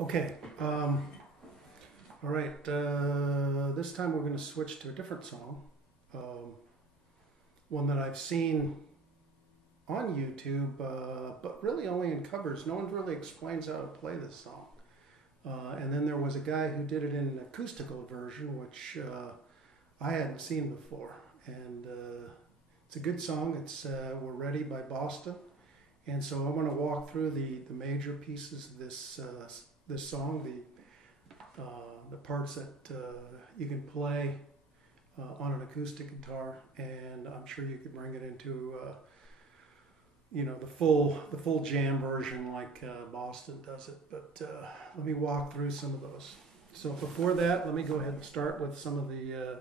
Okay, all right, this time we're going to switch to a different song, one that I've seen on YouTube, but really only in covers. No one really explains how to play this song. And then there was a guy who did it in an acoustical version, which I hadn't seen before. And it's a good song. It's We're Ready by Boston. And so I'm going to walk through the major pieces of this song, the parts that you can play on an acoustic guitar, and I'm sure you could bring it into the full jam version like Boston does it. But let me walk through some of those. So before that, let me go ahead and start with some of the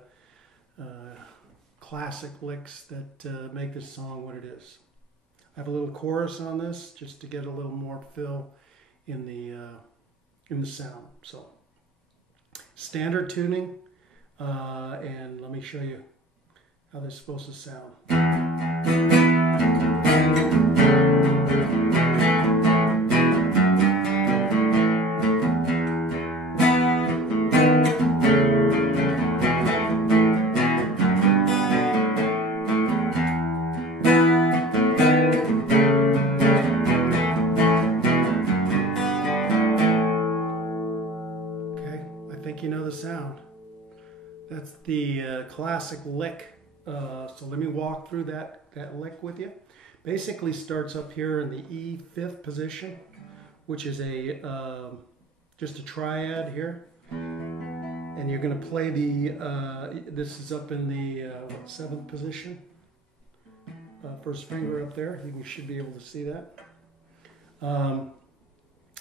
classic licks that make this song what it is. I have a little chorus on this just to get a little more fill in the sound. So standard tuning, and let me show you how this is supposed to sound. You know the sound. That's the classic lick. So let me walk through that lick with you. Basically starts up here in the E5th position, which is just a triad here, and you're going to play this is up in the 7th position. First finger up there. You should be able to see that.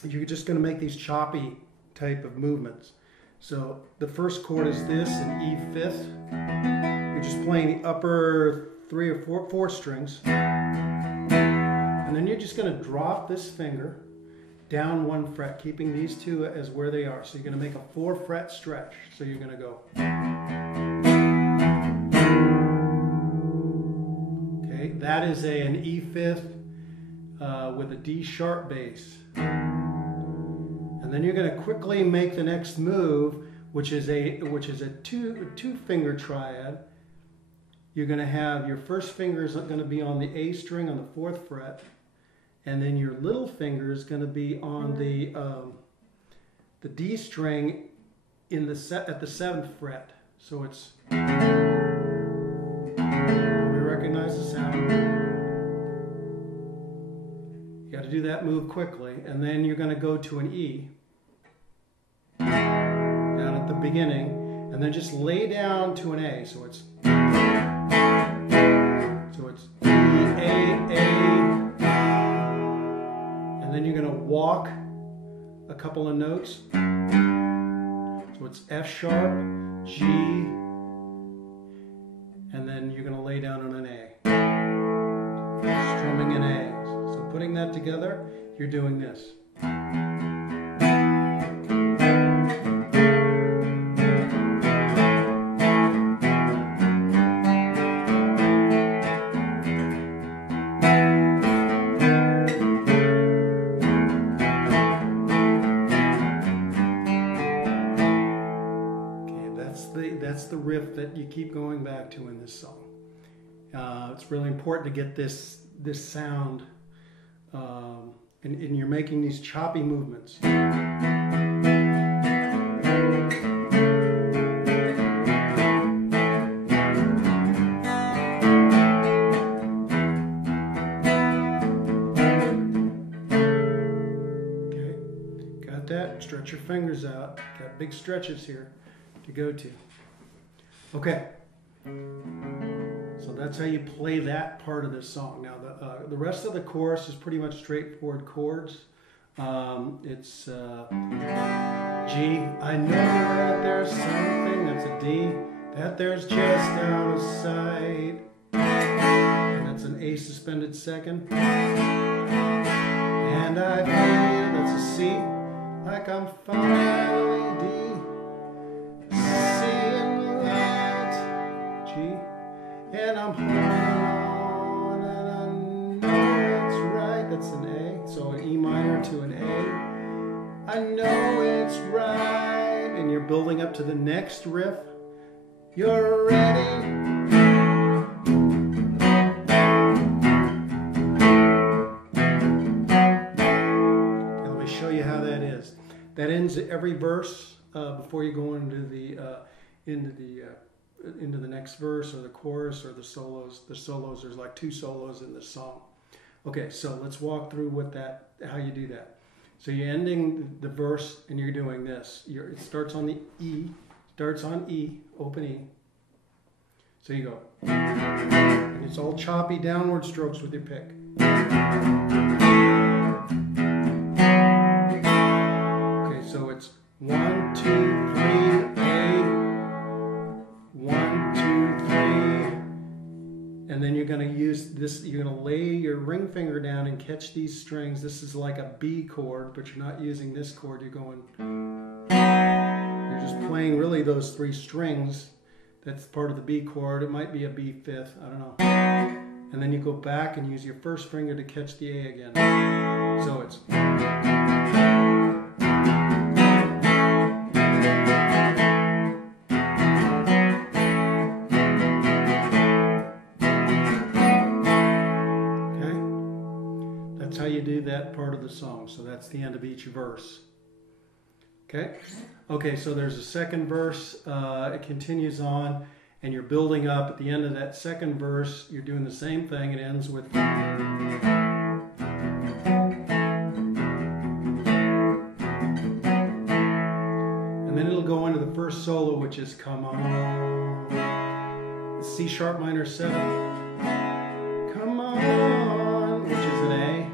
You're just going to make these choppy type of movements. So the first chord is this in E5th. You're just playing the upper 3 or 4 strings. And then you're just going to drop this finger down 1 fret, keeping these two as where they are. So you're going to make a 4-fret stretch. So you're going to go. Okay, that is an E5th with a D sharp bass. And then you're going to quickly make the next move, which is a two finger triad. You're going to have your first finger is going to be on the A string on the 4th fret, and then your little finger is going to be on the D string at the 7th fret. So it's, we recognize the sound. You got to do that move quickly, and then you're going to go to an E down at the beginning, and then just lay down to an A. So it's E, A, and then you're going to walk a couple of notes. So it's F sharp, G, and then you're going to lay down on an A. Strumming an A. So putting that together, you're doing this. That's the riff that you keep going back to in this song. It's really important to get this sound, and you're making these choppy movements. Okay, got that? Stretch your fingers out. Got big stretches here to go to. Okay, so that's how you play that part of this song. Now the rest of the chorus is pretty much straightforward chords. It's G. I know that there's something, that's a D, that there's just out of sight, and that's an A suspended 2nd. And I feel, that's a C, like I'm finally D. And I'm holding on, and I know it's right. That's an A. So an E minor to an A. I know right, and you're building up to the next riff. You're ready. Okay, let me show you how that is. That ends every verse before you go into the next verse or the chorus or the solos. The solos, there's like 2 solos in this song. Okay, so let's walk through how you do that. So you're ending the verse and you're doing this. It starts on the E, open E. So you go. And it's all choppy downward strokes with your pick. Okay, so it's 1, 2, 3, A, 1, 2, 3. And then you're going to use this, you're going to lay your ring finger down and catch these strings. This is like a B chord, but you're not using this chord. You're just playing really those 3 strings. That's part of the B chord. It might be a B fifth, I don't know. And then you go back and use your first finger to catch the A again. So it's... How you do that part of the song. So that's the end of each verse. Okay, so there's a second verse. It continues on, and you're building up. At the end of that second verse, you're doing the same thing. It ends with... And then it'll go into the first solo, which is Come On. C sharp minor 7. Come on, which is an A.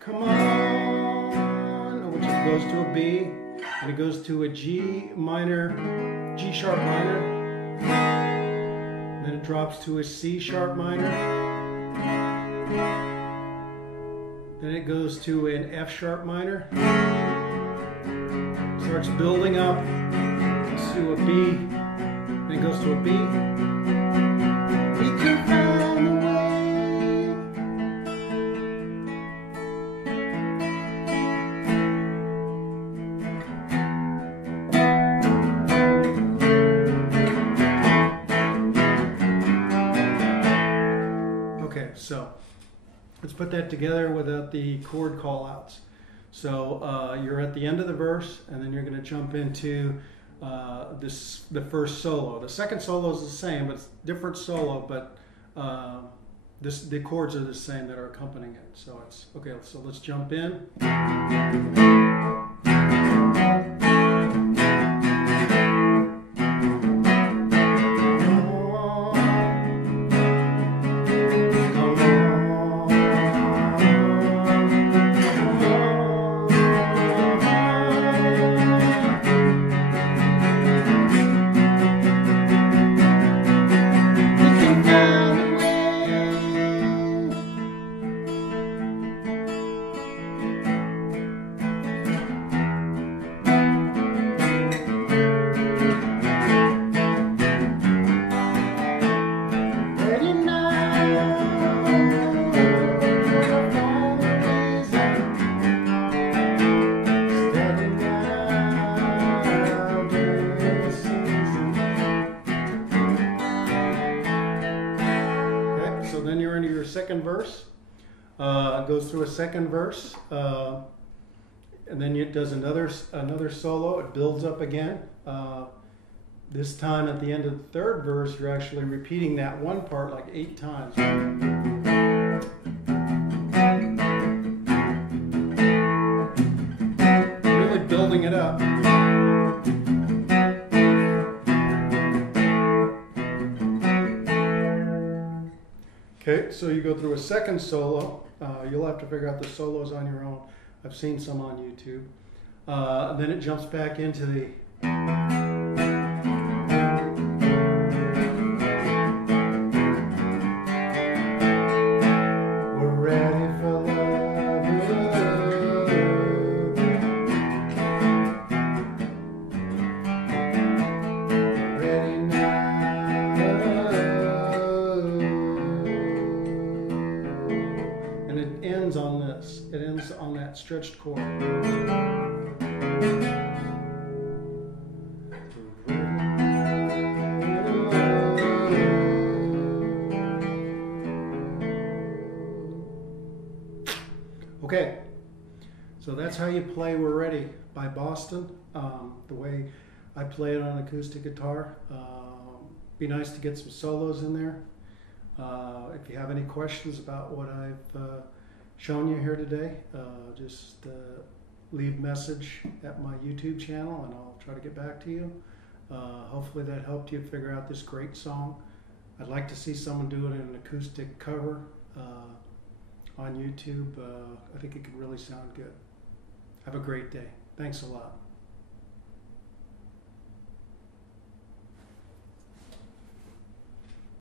Come on, which goes to a B, and it goes to a G sharp minor, and then it drops to a C sharp minor, then it goes to an F sharp minor, starts building up to a B, then it goes to a B. We can find a way. So let's put that together without the chord call-outs. So you're at the end of the verse, and then you're going to jump into the first solo. The second solo is the same, but it's different solo, but the chords are the same that are accompanying it. So it's okay. So let's jump in. Second verse, goes through a second verse, and then it does another solo. It builds up again. This time at the end of the third verse, you're actually repeating that one part like 8 times. Really building it up. Okay, so you go through a second solo. You'll have to figure out the solos on your own. I've seen some on YouTube. Then it jumps back into the... We're ready for love. Ready now. And it ends on this. It ends on that stretched chord. Okay, so that's how you play We're Ready by Boston. The way I play it on acoustic guitar. Be nice to get some solos in there. If you have any questions about what I've shown you here today, just leave a message at my YouTube channel and I'll try to get back to you. Hopefully that helped you figure out this great song. I'd like to see someone do it in an acoustic cover on YouTube. I think it could really sound good. Have a great day. Thanks a lot.